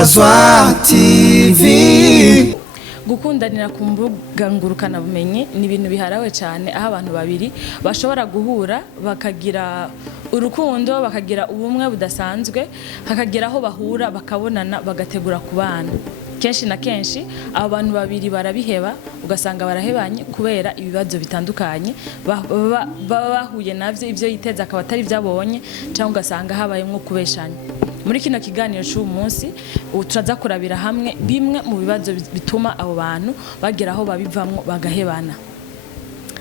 Kazwa TV. Gukundanira ku mbuga ngurukana bumenyi ni ibintu biharawe cyane aho abantu babiri bashobora guhura bakagira urukundo bakagira ubumwe budasanzwe hakagira aho bahura bakabonana bagategura ku bana. Kenshi na kenshi abo bantu babiri barabiheba ugasanga barahebanye kubera ibibazo bitandukanye baba bahuye navyo ivyo yiteza akaba atari byabonye cyangwa ugasanga habayemwo kubeshanya. Muri kino kiganiro cy'uyu munsi turaza kurabira hamwe bimwe mu bibazo bituma abo bantu bagera aho babivamwo bagahebana.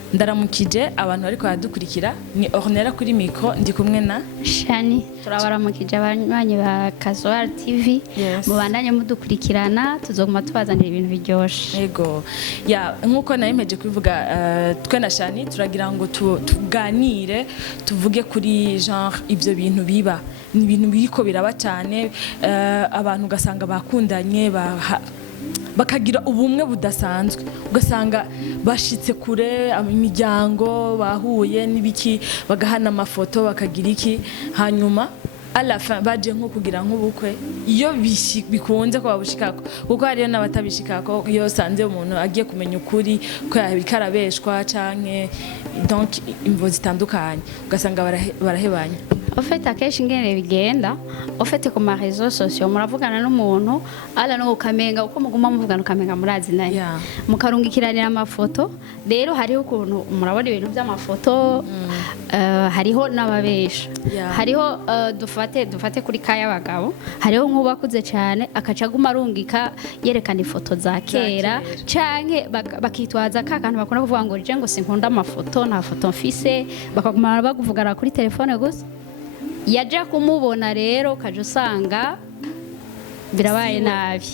Ndaramukije abantu bariko baradukurikira ni Ornella kuri micro ndi kumwe na Shani. Turabaramukije abanywanyi ba Kazwa TV. Mubandanye mudukurikirana tuzoguma tubazanira ibintu biryoshe. Yego. Ya nkuko nayimeje kubivuga twe na Shani turagira ngo tuganire tuvuge kuri genre ivyo bintu biba. Ni ibintu biriko biraba cyane abantu gasanga bakundanye bakagira ubumwe budasanzwe ugasanga bashitse kure imiryango bahuye n'ibiki bagahana amafoto bakagira iki hanyuma alafa baje nko kugira nk'ubukwe iyo bikunze ko babushikako kuko hariyo n'abatabishikako iyo sanze umuntu agiye kumenya ukuri ko yabikarabeshwa canke donc imvo zitandukanye ugasanga barahebanye. Ofete akenshi ingene bigenda ofete ku ma réseaux sociaux muravugana n'umuntu ala no ukamenga uko muguma muvugana ukamenga murazi naye mukarungikiranira amafoto rero hariho ukuntu murabona ibintu by'amafoto hariho n'ababesha hariho dufate kuri kaya abagabo hariho nk'ubakuze cyane akacaguma arungika yerekana ifoto za kera canke bakitwaza kakantu bakunda kuvuga ngo je ngo sinkunda amafoto nta foto mfise bakaguma baguvugana kuri telefone gusa yaja kumubona rero kaje usanga birabaye nabi.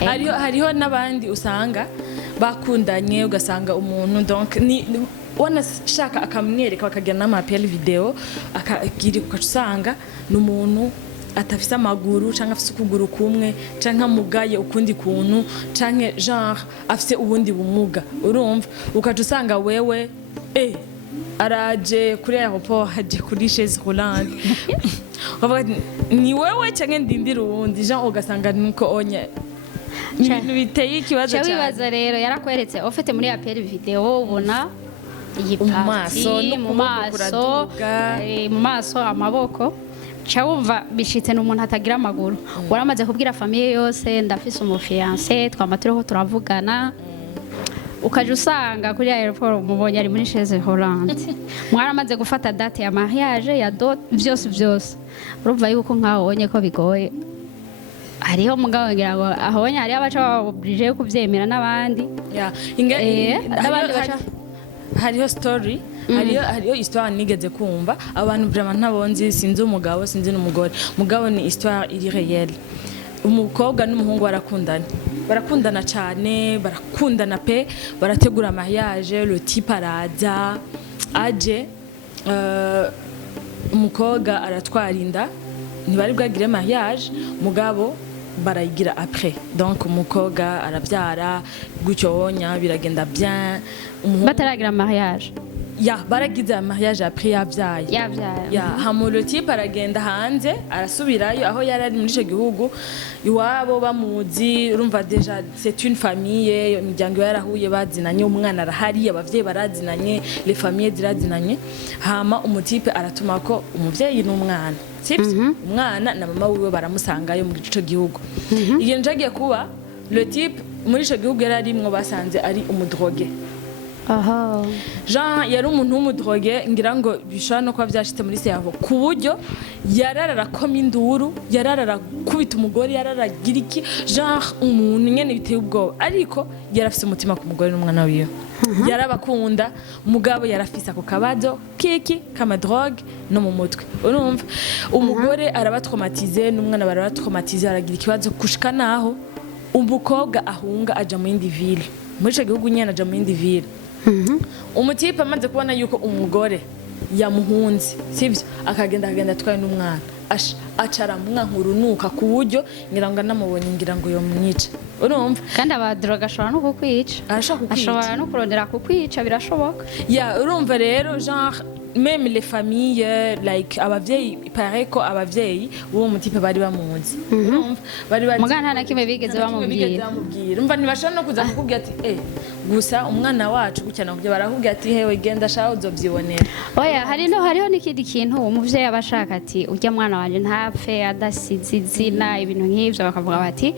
Hariho n'abandi usanga bakundanye ugasanga umuntu donc ni wana shaka akamwereka bakagira n'amapel video akagira ukacusanga n'umuntu atafise amaguru canke afise ukuguru kumwe canke amugaye ukundi kuntu canke genre afise ubundi bumuga urumva ukacusanga wewe araje kuri aeroport haje kuri chaise roulante ni wewe canke ndindira uwundi Jean ugasanga nuko onye ibintu biteye ikibazo cyane wibaza rero yarakweretse ofite muri appel video ubona igipati mu maso amaboko cyawumva bishitse n'umuntu atagira amaguru waramaze kubwira famille yose ndafise umufiancé twamatureho turavugana ukaje usanga kuri aeroport mubonye ari muri chaise roulante mwaramaze gufata date ya mariage ya dot byose urumva yuko nkabonye ko bigoye hariho mugabo ngira ngo ahonye hari abaca oblige kuvyemera n'abandi n'abandi baca hariho story hariho histoire nigeze kumva abantu vraiment ntabonzi sinzi umugabo sinzi n'umugore mugabo ni histoire iri réelle umukobwa n'umuhungu barakundana cyane barakundana pe barategura mariage le type araza aje umukobwa aratwara inda ntibari bwagire mariage mugabo barayigira après donc umukobwa arabyara gutyo wonya biragenda bien bataragira mariage baragize mariage après yabyaye hamo le type aragenda hanze arasubirayo aho yari ari muri cyo gihugu iwabo bamuzi urumva déjà c'est une famille imiryango yarahuye bazinanye umwana arahari abavyeyi barazinanye les familles zirazinanye hama umutipe aratuma ko umuvyeyi n'umwana sibyo umwana na mama wiwe baramusangayo mu gico gihugu ikintu cyagiye kuba le type muri cyo gihugu yararimwo basanze ari umudroge. Jean yari umuntu w'umudroge ngira ngo bishobora no kuba byashitse muri servo ku buryo yararara koma induru yararara kubita umugore yararagira iki genre umuntu nyene biteye ubwoba ariko yarafise umutima ku mugore n'umwana wiwe yarabakunda umugabo yarafise ako kabazo kama drogue no mu mutwe urumva umugore arabatraumatize n'umwana barabatraumatize aragira ikibazo kushika naho umukobwa ahunga aja mu yindi ville muri cyo gihugu nyene aja mu yindi ville umutipe amaze kubona yuko umugore yamuhunze sibyo akagenda atwaye n'umwana acara mwankurunuka ku buryo ngira ngo namubonye ngira ngo yo mwica urumva kandi abadroga ashobora no kukwica ashobora no kurondera kukwica birashoboka urumva rero genre même les familles like abavyeyi paraît ko abavyeyi uwo mutipe bari bamuzi bari bazi mugana nta na kimwe bigeze bamubwira umva ntibashobora no kuza kukubwira ati gusa umwana wacu gucyana kubyo barakubwira ati hewe genda shaho uzovyibonera oya hariho n'ikindi kintu umuvyeyi abashaka ati urya mwana wanje ntapfe adasize izina ibintu nk'ivyo bakavuga bati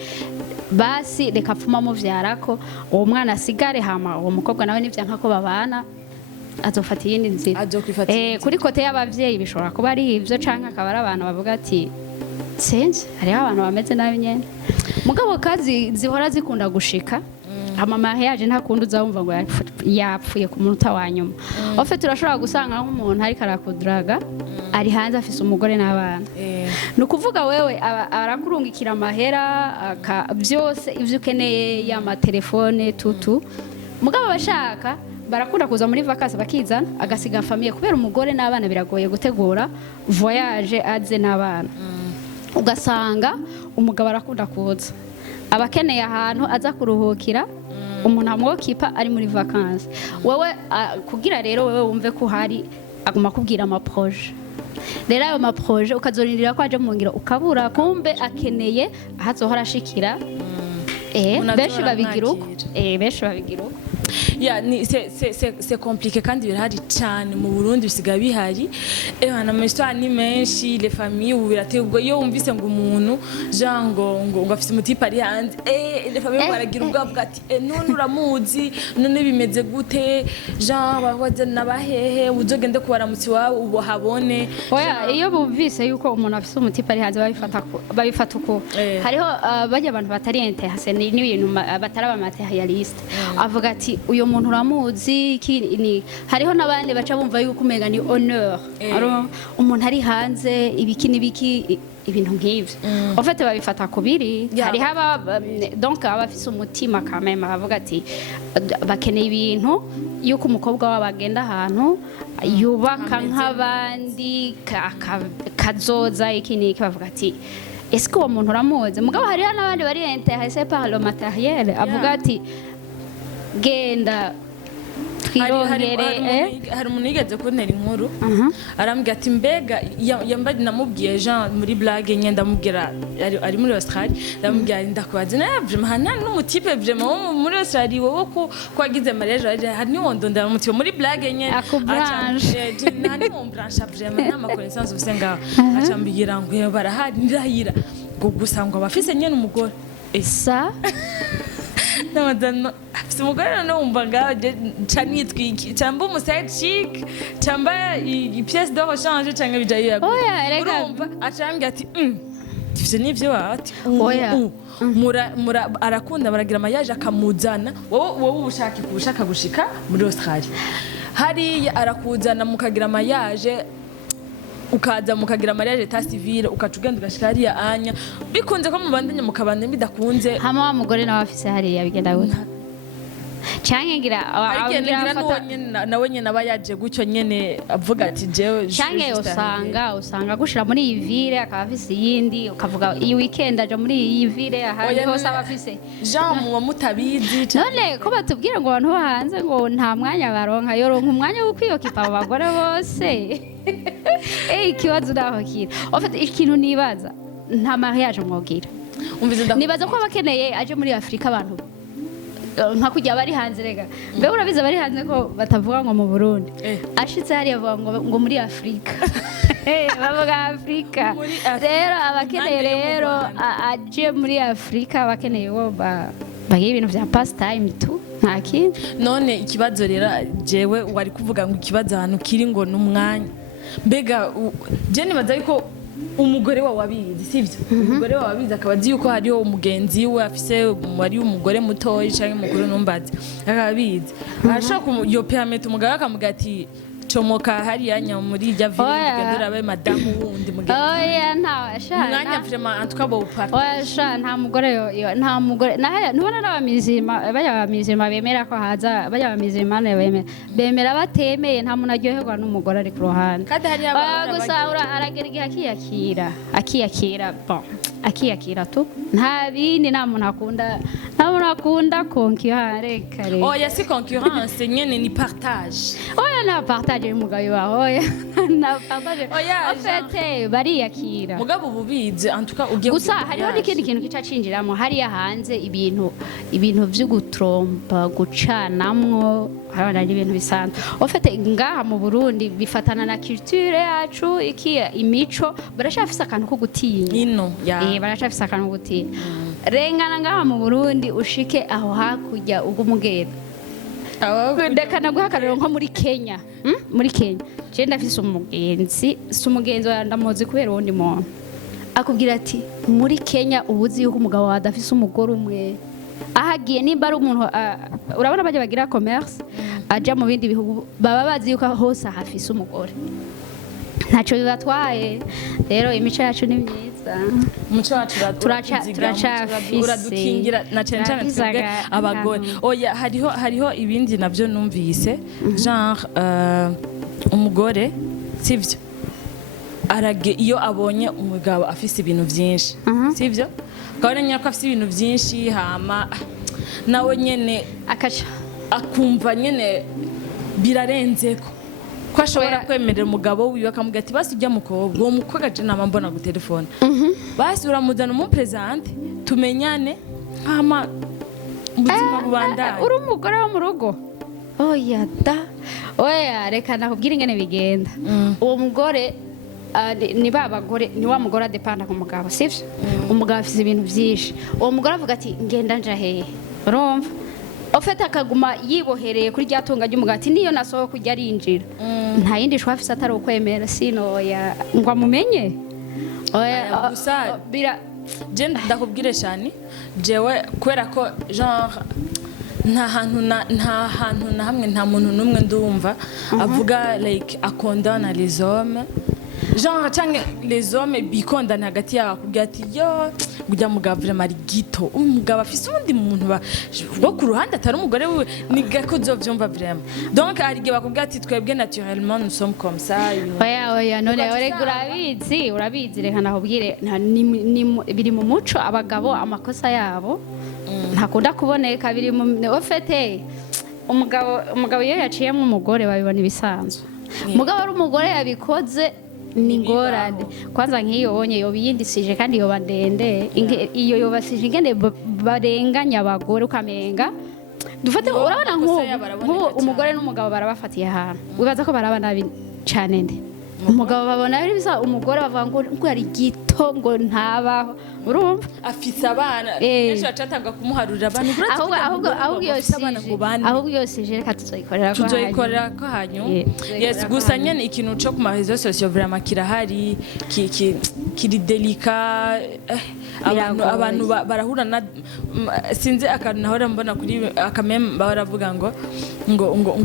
basi reka pfuma muvyarako uwo mwana asigare hama uwo mukobwa nawe nivyanka ko babana azofata iyindi nzira kuri kote y'abavyeyi bishobora kuba ari ivyo canke akaba ari abantu bavuga ati sinzi hariho abantu bameze nabi nyene mugabo kazi zihora zikunda gushika amamariage ntakundi uzawumva ngo yapfuye ku munota wa nyuma ofe turashobora gusanga nk'umuntu ariko arakudraga ari hanze afise umugore n'abana ni ukuvuga wewe arakurungikira amahera byose ivyo ukeneye y'amatelefone tutu mugabo bashaka barakunda kuza muri vacances bakizana agasiga famille kubera umugore n'abana biragoye gutegura voyage aze n'abana ugasanga umugabo arakunda kuza abakeneye ahantu aza kuruhukira umuntu amwokipa ari muri vacances wewe kugira rero wewe wumve ko hari aguma kubwira amaproje rero ayo maproje ukazorindira ko aje mu ngiro ukabura kumbe akeneye ahazohora ashikira benshi babigira uko c'est compliqué kandi birahari cyane mu Burundi bisiga bihari na histoire ni menshi les familles ubu birateye ubwo iyo wumvise ngo umuntu ngo afise umutipe ari hanze les familles baragira ubwo bavuga ati none uramuzi none bimeze gute bahoze nabahehe uzogende kubaramutsi wawe ubo habone oya iyo bumvise yuko umuntu afise umutipe ari hanze babifata uko hariho bajya abantu batari intéressé n'ibintu batari aba materialiste avuga ati uyo muntu uramuzi ni hariho nabandi baca bumva yuko umega ni honneur umuntu ari hanze ibiki ibintu nk'ivyo en fait babifata kubiri hariho donc abafise umutima kameme bavuga ati bakeneye ibintu yuko umukobwa wabo agenda ahantu yubaka nk'abandi kazoza iki bavuga ati est-ce que uwo muntu uramuzi mugabo hariho n'abandi bari intéressé par le matériel avuga ati genda hari umuntu yigeze kuntera inkuru arambwira ati mbega yambari namubwiye Jean muri blague nye ndamubwira ari muri Australia ndamubwira ndakubaza na vraiment nta n'umutipe vraiment muri Australia wowe ko kwagize mariage hari niwondo ndamutipe muri blague nye nta ni mu branche vraiment nta ma connaissance ufise ngaho acambira ngo barahari ndirahira ngo gusa ngo abafise nyene umugore esa namadano afite umugore none wumva ngaho canitwiki camba umuside chic camba ipièce de rechange canke bijaye urumva acambye ati tivyo nivyo ati arakunda baragira amayaje akamuzana wowe ubushaka gushika muri Australia hariya arakuzana mukagira amayaje ukaza mukagira mariage ta civile ukacugenda ugashika hariya anya bikunze ko mubandanye mukabande bidakunze hama wa mugore nawe afise hariya bigenda gute canke ngira nawe nyene aba yaje gutyo nyene avuga ati jewe canke usanga gushira muri iyi ville akaba afise yindi ukavuga iyi weekend aje muri iyi ville ahandi hose aba afise Jean mu mutabizi none ko batubwira ngo abantu bahanze ngo nta mwanya baronka yoronka umwanya wo kwiyokipa abagore bose ikibazo naho kira ofite ikintu nibaza nta mariage mwogira nibaza ko abakeneye aje muri Afrika abantu nka kujya bari hanze rega mbe urabiza bari hanze ko batavuga ngo mu Burundi ashitse hari avuga ngo muri Afrika bavuga Afrika rero abakeneye rero aje muri Afrika abakeneye bo bagiye ibintu vya pastime tu nta kindi none ikibazo rero jewe wari kuvuga ngo ikibazo ahantu kiri ngo n'umwanya mbega je nibaza yuko umugore wawe wabizi sivyo umugore wawe wabizi akaba azi yuko hariho umugenzi we afise wari umugore mutoyi canke umugore numbazi akabizi ashaka yo permit umugabo akamuga ati comoka hariya nya muri rya ville gendera abe madamu wundi mugenzi oya nta shana mwanya vraiment en tout cas bo part oya shana nta mugore nubona n'abamizima bemera ko haza bamizima bemera batemeye nta muntu aryoherwa n'umugore ari ku ruhande kandi hariya gusa aragera igihe akiyakira bon akiyakira tu nta bindi nta muntu akunda concurrence kare oya si concurrence nyene ni partage oya na partage y'umugabo wawe oya na partage Oya, afete bariyakira mugabo ububizi en tout cas ugiye gusa hariho n'ikindi kintu kica cinjiramo hariya hanze ibintu vyo gutrompa gucanamwo habana n'ibintu bisanzwe ofete ngaha mu Burundi bifatana na culture yacu imico barashafisa akantu ko gutinya ino ya barashafisa akantu ko gutinya rengana ngaha mu Burundi ushike aho hakurya ugumugera ndekana guhakarira nko muri Kenya muri Kenya je ndafise umugenzi ndamuzi kubera uwundi muntu akubwira ati muri Kenya ubuzi yuko umugabo wawe adafise umugore umwe ahagiye nimba ari umuntu urabona bajya bagira commerce aja mu bindi bihugu baba bazi yuko hose hafise umugore ntacyo bibatwaye rero imico yacu ni myiza umuco wacu uradukingira na cyane cyane twebwe abagore oya hariho ibindi navyo numvise genre umugore sivyo arage iyo abonye umugabo afise ibintu byinshi sivyo kabone ko afise ibintu byinshi hama nawe nyene akaca akumva nyene birarenzeko ko ashobora kwemerera umugabo wiwe akamubwira ati basi ujya mukobwa uwo mukobwa je nama mbona gutelefone basi uramuzana mu presente tumenyane hama ubuzima bubandanye uri umugore wo mu rugo oya reka nakubwira ingene bigenda uwo mugore ni babagore ni wa mugore adepanda ku mugabo sivyo umugabo afite ibintu byinshi uwo mugore avuga ati ngenda nja hehe urumva ofete akaguma yibohereye kuri ryatunga ry'umugabo ati niyo nasohoka kujya arinjira nta yindi shwa afise atari ukwemera sino oya ngo amumenye oya gusa je ndakubwire cyane jewe kubera ko genre nta hantu na hamwe nta muntu n'umwe ndumva avuga like akondana les hommes genre cyangwa les hommes bikondana hagati yabo akubwira ati yo kujya mugabo vraiment ari gito umugabo afise undi muntu wo ku ruhande atari umugore wiwe ni gako zovyumva vraiment donc arige bakubwira ati twebwe naturellement nous sommes comme ça oya none urabizi reka nakubwire biri mu muco abagabo amakosa yabo ntakunda kuboneka biri mu ofete umugabo iyo yaciyemo umugore babibona ibisanzwe umugabo ari umugore yabikoze ni ngorane kwanza nk'iyo bonye yo biyindisije kandi yo bandende iyo yo basije ingene barenganya abagore ukamenga dufate urabona nk'ubu umugore n'umugabo barabafatiye ahantu wibaza ko baraba nabi cyane nde umugabo babona ari bisa umugore bavuga ngo ari gito ngo ntabaho urumva afise abana ejo acatanga kumuharurira abantu ahubwo yose je reka tuzoyikorera ko hanyu yes gusa nyene ikintu cyo ku marezo social vraiment kirahari kiri delika abantu barahura na sinze akantu nahora mbona kuri akameme baravuga ngo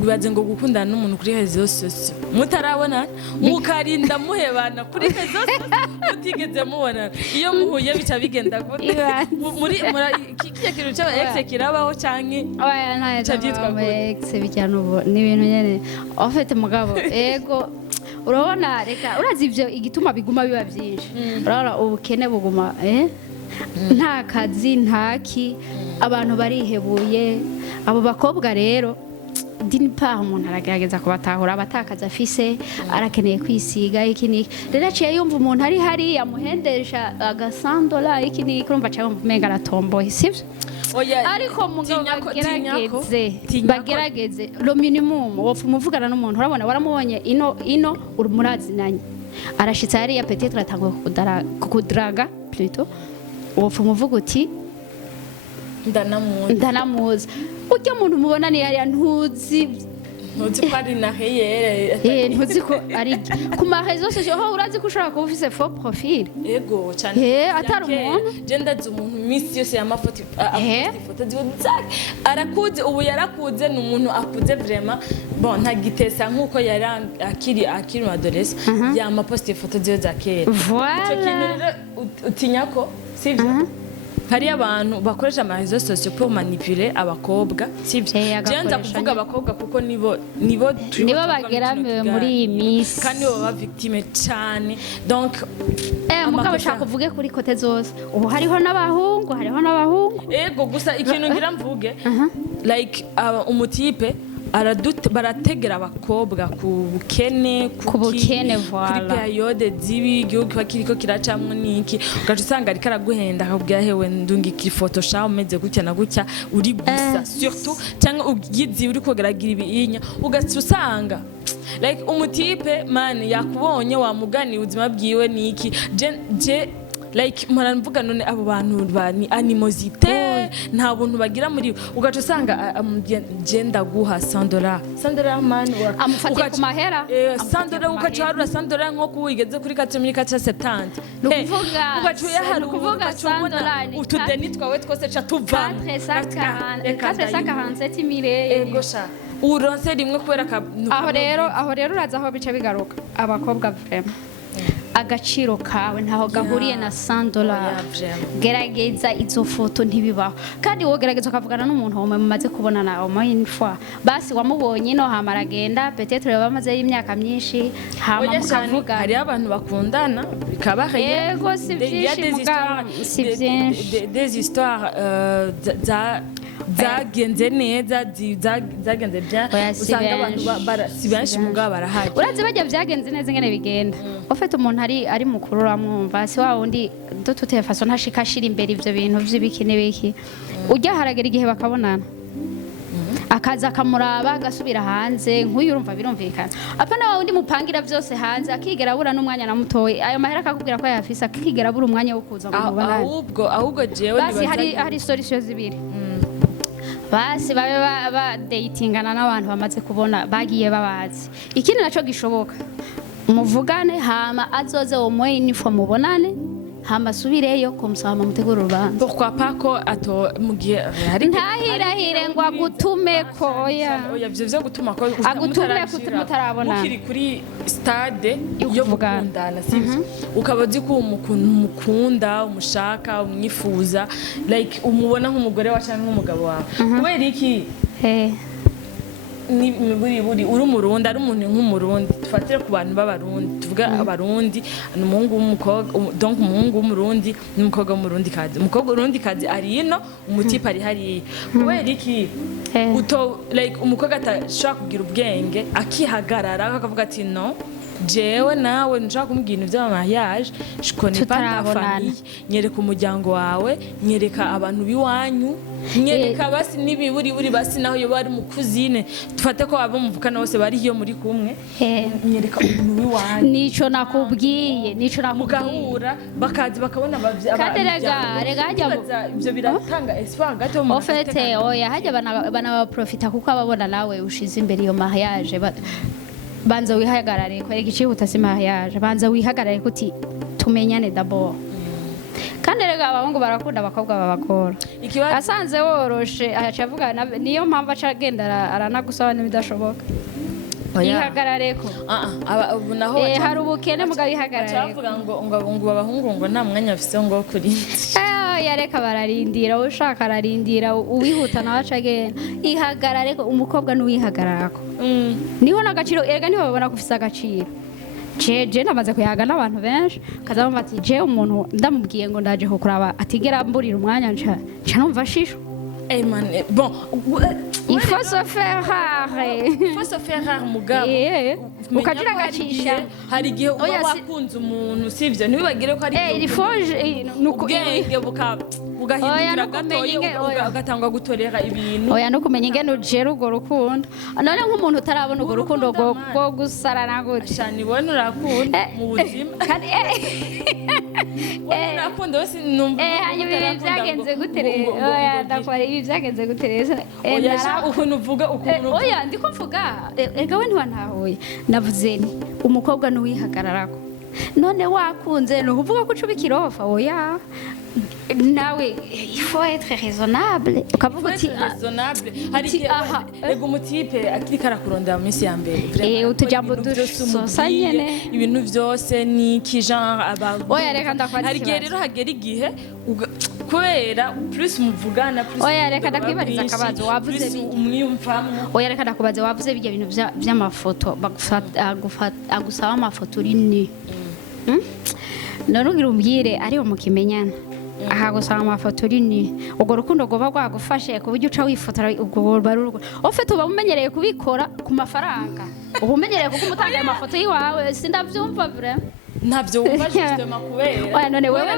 bibaze ngo gukundana n'umuntu kuri rezo social mutarabona mukarinda muhebana kuri rezo mutigeze mubona iyo muhuye bica bigenda gute muri kikiye kintu cyo ex kirabaho canke oya nta byitwa ex bijyana ni ibintu nyene ofete mugabo ego urabona reka urazi ivyo igituma biguma biba byinshi urabona ubukene buguma nta kazi ntaki abantu barihebuye abo bakobwa rero dini pa umuntu aragerageza kubatahura abatakaza afise arakeneye kwisiga iki rero aciye yumva umuntu ari hari amuhendesha $100 iki kurumva cyangwa umenga aratomboye sivyo ariko mugabo bagerageze lo minimum wofu muvugana n'umuntu urabona waramubonye ino murazinanye arashitse hariya peut-être atangwa kukudraga plutôt wofu muvuga uti ndanamuzi ujya muntu mubona ni yari ntuzi ko ari na heyere ntuzi ko ari ku marezo social ho urazi ko ushobora kuba ufise faux profil yego cyane atari umuntu je ndazi umuntu misi yose y'amafoto ifoto arakuze ubu yarakuze ni umuntu akuze vraiment bon ntagitesa nkuko yari akiri mu adolescence yama poste ifoto ziwe za kera voilà icyo kintu rero utinyako sivyo hari abantu bakoresha ama réseaux sociaux pour manipuler abakobwa sibyo jenza kuvuga abakobwa kuko nibo bageramiwe muri iyi minsi kandi baba victime cyane donc mugabo ushaka kuvuge kuri kote zose ubu hariho n'abahungu ego gusa ikintu ngira mvuge like umutipe barategera abakobwa ku bukene kuri periode zibi igihugu kiriko kiracamwe niki ugaca usanga ariko araguhenda akabwira hewe ndungikira photoshop umeze gutya na gutya uri gusa surtout cyangwa ugizi uri kogeragira ibinya ugaca usanga like umutipe man yakubonye wamugani ubuzima bwiwe niki je like mvuga none abo bantu bani animosité nta buntu bagira muri ugaca usanga genda guha $100 man amufatiye ku mahera $100 ugaca harura $100 nko kuwigeze kuri 470 nukuvuga $100 utudeni twawe twose ca tuvana 447 mille ego sha uronse rimwe kubera aho rero uraza aho bice bigaruka abakobwa vraiment agaciro kawe ntaho gahuriye na $100 gerageza izo foto ntibibaho kandi wowe gerageza ukavugana n'umuntu wawe mumaze kubonana une fois basi wamubonye no hamara agenda peut-être bamaze y'imyaka myinshi hama mukavuga hari abantu bakundana bikaba yego si byinshi des histoires zagenze neza zagenze bya usanga abantu si benshi mugabo barahari uraze bajya byagenze neza ngene bigenda ufite umuntu ari mukuru uramwumva si wa wundi dutute faso ntashika ashira imbere ivyo bintu vy'ibiki n'ibiki ujya haragera igihe bakabonana akaza akamuraba agasubira hanze nk'uyu urumva birumvikana apana wa wundi mupangira byose hanze akigera abura n'umwanya na mutoyi ayo mahera akakubwira ko yafise akigera abura umwanya wo kuza ngo mubonane ahubwo jewe basi hari solution zibiri basi babe datingana n'abantu bamaze kubona bagiye babazi ikindi naco gishoboka muvugane hama azoze wo moye uniform mubonane hama subireyo kumusaba mutegura urubanza pourquoi pas ko ato mugiye hari ntahirahire ngo agutume ko oya byo gutuma ko agutume mutarabona mukiri kuri stade yo gukundana sivyo ukabazi ko umukunda umushaka umwifuza like umubona nk'umugore wa cyangwa nk'umugabo wawe kubera iki ni buri uri umurundi ari umuntu nk'umurundi tufatire ku bantu b'abarundi tuvuga abarundi n'umuhungu w'umukobwa donc umuhungu w'umurundi n'umukobwa w'umurundi kazi umukobwa w'umurundi kazi ari ino umutipe ari hariya kubera iki like umukobwa atashaka kugira ubwenge akihagarara akavuga ati no jewe nawe nshaka kumubwira ibintu by'amariage je connais pas ta famille nyereka umuryango wawe nyereka abantu biwanyu nyereka basi nibiburi basi naho yo bari mu cousine tufate ko abo muvukana bose bari hiyo muri kumwe nyereka umuntu biwanyu nico nakubwiye mugahura bakazi bakabona kandi rega ibyo biratanga espoir gato mu ofete oya hajya bana profita kuko ababona nawe ushize imbere iyo mariage banza wihagarare kwereka icihuta si mariage banza wihagarare kuti tumenyane d'abord kandi rega abahungu barakunda abakobwa babagora asanze woroshe ahaca avuga niyo mpamvu aca agenda aranagusaba n'ibidashoboka yihagarare ko ubu naho hari ubukene mugabo yihagarare bavuga ngo abahungu ngo nta mwanya bafise ngo kurindira yareka bararindira ushaka ararindira uwihuta nawe aca agenda ihagarare ko umukobwa n'uwihagararako niho n'agaciro erega niho babona ko ufise agaciro je namaze kuyaga n'abantu benshi kaza bamva ati je umuntu ndamubwiye ngo ndaje kukuraba atigera mburira umwanya nca numva shisho bon il faut se faire rare mugabo ukagira agacisha hari igihe uba wakunze umuntu sivyo ntibibagire ko ari ubwenge ugahindukira gatoya ugatangwa gutorera ibintu oya no kumenya ingene ujera urwo rukundo none nk'umuntu utarabona urwo rukundo rwo gusarana gute shani bona urakunda mu buzima urakunda wese numva hanyuma ibi byagenze gute rero oya ndakora ibi byagenze gute rero oya ukuntu uvuga oya ndiko mvuga ega we ntiwantahuye navuze ni umukobwa n'uwihagararako none wakunze no uvuga ko ucuba ikirofa oya nawe il faut être raisonnable ukavuga uti raisonnable hari igihe ego umutipe akiri karakurondera mu minsi ya mbere utujambo dusosa nyene ibintu byose ni ki genre oya reka ndakwandikira hari igihe rero hagera igihe kubera plus muvugana plus oya reka ndakwibariza akabazo wavuze umwiyumvamwo oya reka ndakubaza wavuze bijya bintu by'amafoto agusaba amafoto uri none ugira umbwire ariho mukimenyana aha gusaba amafoto uri ubwo rukundo rwoba rwagufashe ku buryo uca wifotora ubwo barurugo ufite uba umenyereye kubikora ku mafaranga uba umenyereye kuko umutanga amafoto yiwawe sindabyumva vraiment ntabyo wumva justement kubera oya none wewe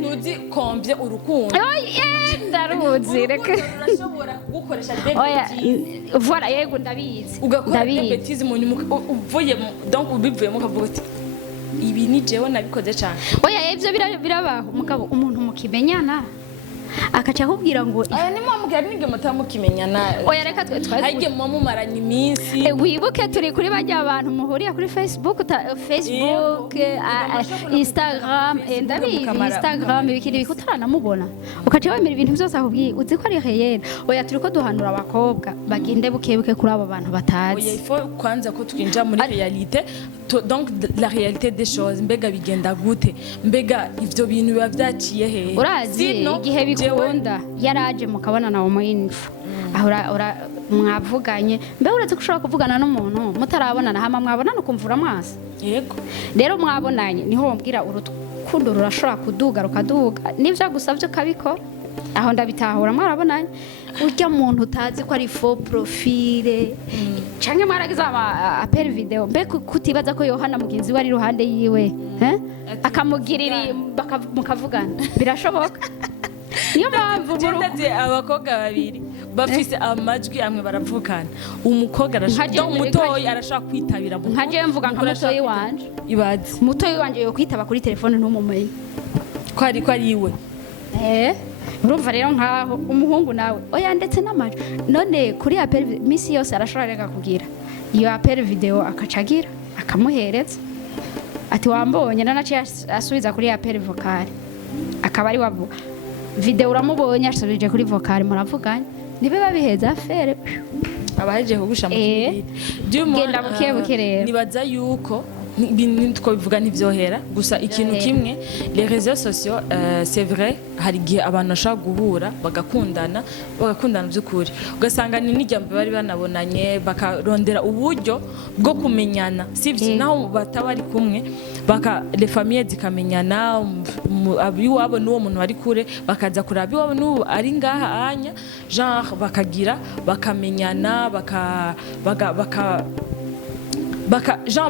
ntuzi kombye urukundo ndaruzi reka urashobora kugukoresha oya debetize voilà yego ndabizi ugakora debetize mu nyuma uvuye donc ubivuyemo ukavuga ati ibi ni jewe nabikoze cyane oya ibyo birabaho umugabo umuntu mukimenyana akaca akubwira ngo aya ni mumubwira ninge mutamukimenyana oya reka twari hage mumaranye iminsi wibuke turi kuri bajya abantu muhuriye kuri Facebook Instagram ndabizi Instagram bikiri bikutanamubona ukaca wemera ibintu byose akubwiye uzi ko ari réel oya turi ko duhanura abakobwa bagende bukebuke kuri abo bantu batazi oya il faut kwanza ko twinjira muri réalité donc la réalité des choses mbega bigenda gute mbega ivyo bintu biba vyaciye he urazi igihe bikunda yaraje mukabonana mu info ahora mwavuganye mbe uretse kushobora kuvugana n'umuntu mutarabonana hama mwabonana ukumvura amaso yego rero mwabonanye niho wambwira urukundo rurashobora kuduga rukaduga nivyo gusavye kabikora aho ndabitahura mwarabonanye urya muntu utazi ko ari faux profile canke mwaragize apel video mbe kutibaza ko Yohana mugenzi we ari ruhande yiwe akamugirira mukavugana birashoboka niyo mpamvu abakobwa babiri bafise amajwi amwe baravukana umukobwa arashaka umutoyi arashaka kwitabira nkaje mvuga nka mutoyi wanje ibaze mutoyi wanje yo kwitaba kuri telefone ntumumenye ko ari iwe urumva rero nkaho umuhungu nawe oya ndetse n'amajwi none kuri apel misi yose arashobora reka kugira iyo apel video akacagira akamuhereza ati wambonye nanaciye asubiza kuri apel vocal akaba ari wavuga video uramubonye asubije kuri vocal muravuganye nibe babiheza afere abaje kugusha mu genda buke rero nibaza yuko ibintu twabivuga ntivyohera gusa ikintu kimwe les réseaux sociaux c'est vrai hari gihe abantu bashaka guhura bagakundana by'ukuri ugasanga ni n'ijambo bari banabonanye bakarondera uburyo bwo kumenyana sivyo naho bataba ari kumwe les familles zikamenyana abiwabo n'uwo muntu ari kure bakaza kuraba abiwabo n'uwo ari ngaha anya genre bakamenyana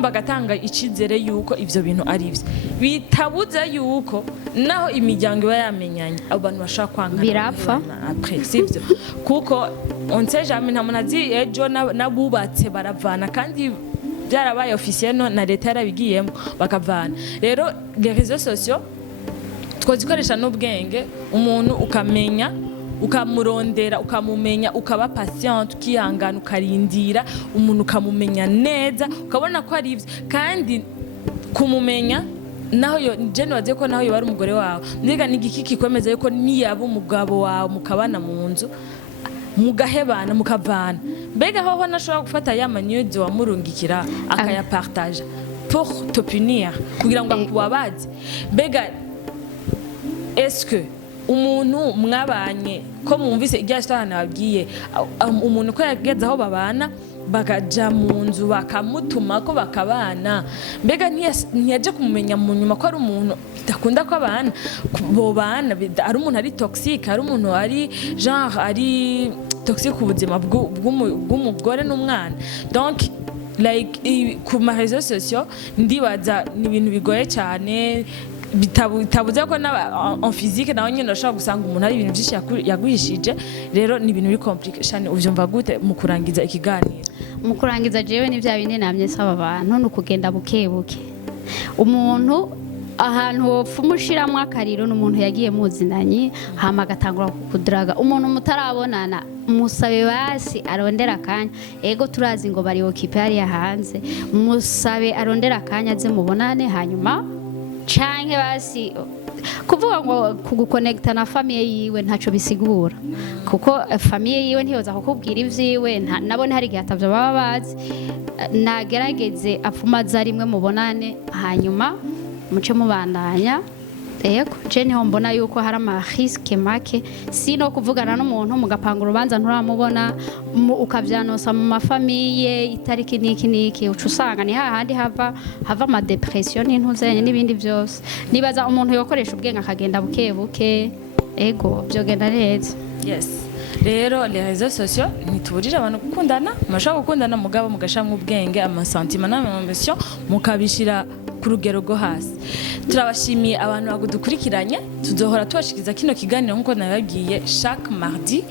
bagatanga icizere yuko ivyo bintu ari byo bitabuza yuko naho imiryango iba yamenyanye abantu bashaka kwangana birapfa après sivyo kuko on sait jamais nta muntu azi ejo nabubatse baravana kandi byarabaye officiel na leta yarabigiyemo bakavana rero les réseaux sociaux twazikoresha n'ubwenge umuntu ukamenya ukamurondera ukamumenya ukaba patient ukihangana ukarindira umuntu ukamumenya neza ukabona ko ari ivyo kandi kumumenya naho yo jene waze ko naho yo bari umugore wawe mbega nigiki kikomeza yuko niyaba umugabo wawe mukabana mu nzu mugahebana mukavana mbega hoho nashobora gufata ya manyeuse wamurungikira akaya partage pour te punir kugira ngo akubabaze mbega est-ce que umuntu mwabanye ko mwumvise ibyashitana babwiye umuntu ko yageze aho babana bakaja mu nzu bakamutuma ko bakabana mbega ntiyaje kumumenya mu nyuma ko ari umuntu bidakunda ko abana bobana ari umuntu ari toxique ari umuntu ari genre ari toxique ku buzima bw'umugore n'umwana donc like ku ma réseaux sociaux ndibaza ni ibintu bigoye cyane bitabuze ko en physique naho nyine urashobora gusanga umuntu ari ibintu byinshi yagwishije rero ni ibintu biri complication uvyumva gute mu kurangiza ikiganiro mu kurangiza jewe ni bya bindi namye saba abantu no kugenda bukebuke umuntu ahantu wopfumushiramo akariro n'umuntu yagiye muzinanye hama agatangura kukudraga umuntu mutarabonana musabe basi arondera akanya ego turazi ngo bari okipe hariya hanze musabe arondera akanya aze mubonane hanyuma canke basi kuvuga ngo kugukonekta na famille yiwe ntaco bisigura kuko famille yiwe ntiyoza kukubwira ivyiwe nabone hari gihe atavyo baba bazi nagerageze apfumaza rimwe mubonane hanyuma muce mubandanya Yego, je niho mbona yuko hari amariske make si no kuvugana n'umuntu mugapanga urubanza nturamubona ukavyanosa mu mafamiye itariki niki uca usanga ni hahandi hava ama depression n'intuzenye n'ibindi byose nibaza umuntu yokoresha ubwenge akagenda buke ego byogenda neza. Yes. Rero les réseaux sociaux ntituburira abantu gukundana mashaka gukundana mugabo mugashamwe ubwenge amasentima n'amamession mukabishira ku rugero rwo hasi. Turabashimiye abantu bagudukurikiranye tuzohora tubashikiza kino kiganiro nkuko nababwiye chaque mardi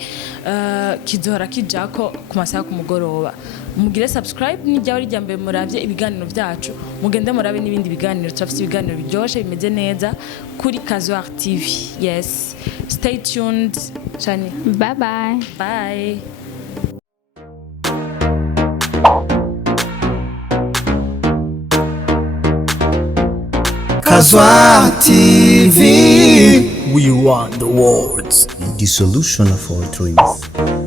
kizohora kijako ku masaha ku mugoroba. Mugire subscribe nijya wari ryambe muravye ibiganiro byacu mugende murabe n'ibindi biganiro turafite ibiganiro biryoshe bimeze neza kuri Kazoar TV. Yes, stay tuned. Shani, Bye bye. bye. Kazoar TV. We want the world's The solution of all dreams.